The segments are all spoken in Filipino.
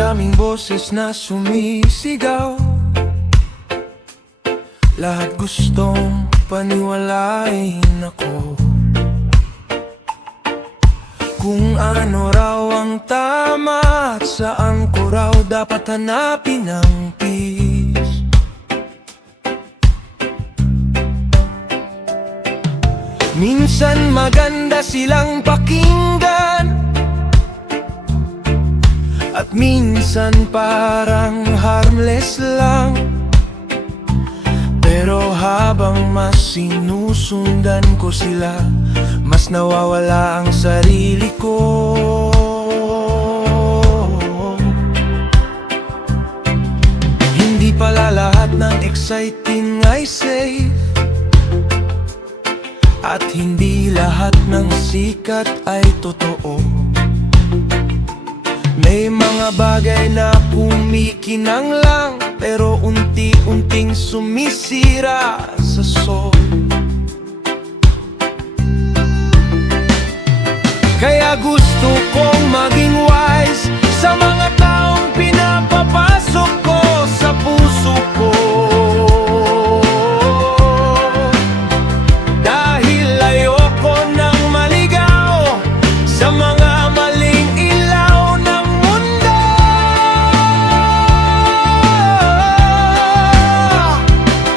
daming boses na sumisigaw, lahat gustong paniwalain ako kung ano raw ang tama at saan ko raw dapat hanapin ang peace. Minsan maganda silang pakinggan, at minsan parang harmless lang. Pero habang mas sinusundan ko sila, mas nawawala ang sarili ko. Hindi pala lahat ng exciting ay safe, at hindi lahat ng sikat ay totoo. May mga bagay na kumikinang lang, pero unti-unting sumisira sa soul. Kaya gusto kong maging wise sa mga taong pinapapasok ko sa puso ko, dahil ayoko nang maligaw sa mga maling ilaw ng mundo.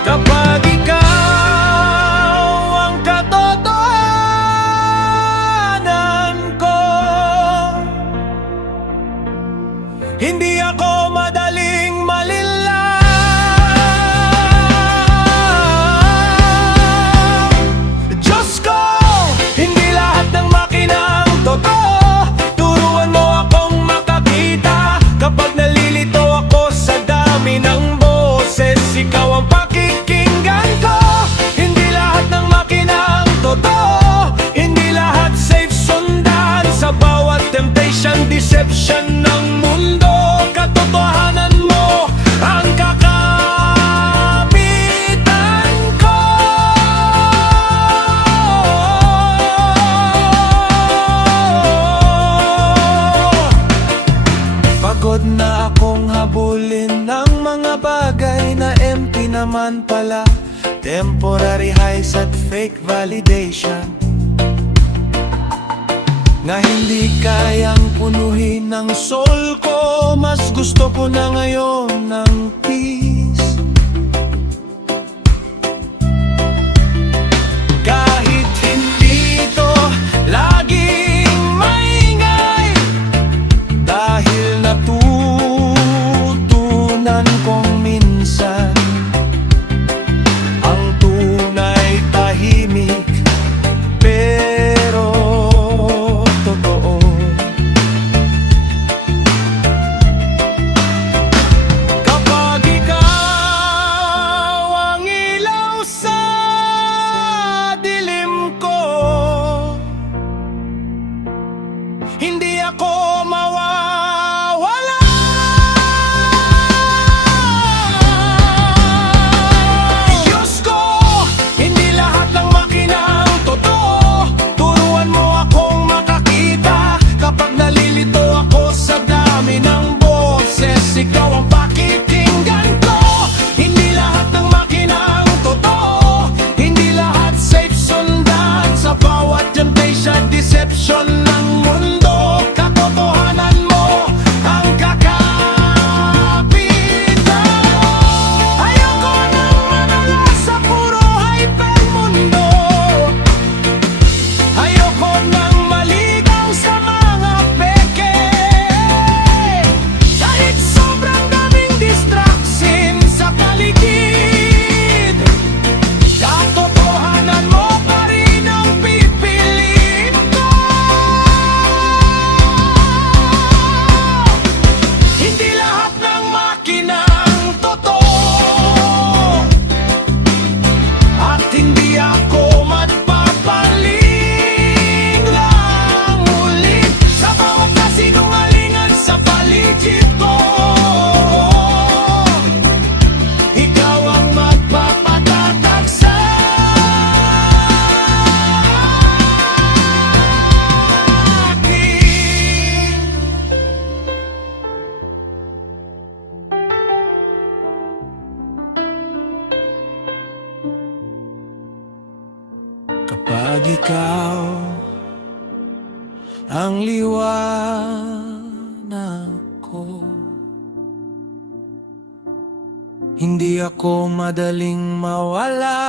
Kapag ikaw ang katotohanan ko, hindi ako madaling malila. Diyos ko, hindi lahat ng makina ang totoo. Turuan mo akong makakita kapag nalilito ako sa dami ng boses. Ikaw ang pakikinggan ko. Hindi lahat ng makina ang totoo. Hindi lahat safe sundan sa bawat temptation, deception ng mundo. Katotohanan mo ang kakapitan ko. Pagod na akong habulin ng mga bagay na empty naman pala, temporary highs at fake validation na hindi kayang punuhin ng soul ko. Mas gusto ko na ngayon ng peace. Kahit hindi ito laging maingay, dahil natutunan kong minsan ang tunay tahimik pero totoo. Kapag ikaw ang ilaw sa dilim ko, hindi ako mawawala. Diyos ko, hindi lahat ng makina ang totoo. Turuan mo akong makakita kapag nalilito ako sa dami ng boses. Ikaw ang pakikinggan ko. Hindi lahat ng makina ang totoo. Hindi lahat safe sundan sa bawat temptation, deception ng mundo. Katotohanan mo ang kakapitan. Ayoko nang manala sa puro hype ang mundo. Ayoko nang maligaw sa mga peke. Kahit sobrang daming Pag ikaw ang liwanag ko, hindi ako madaling mawala.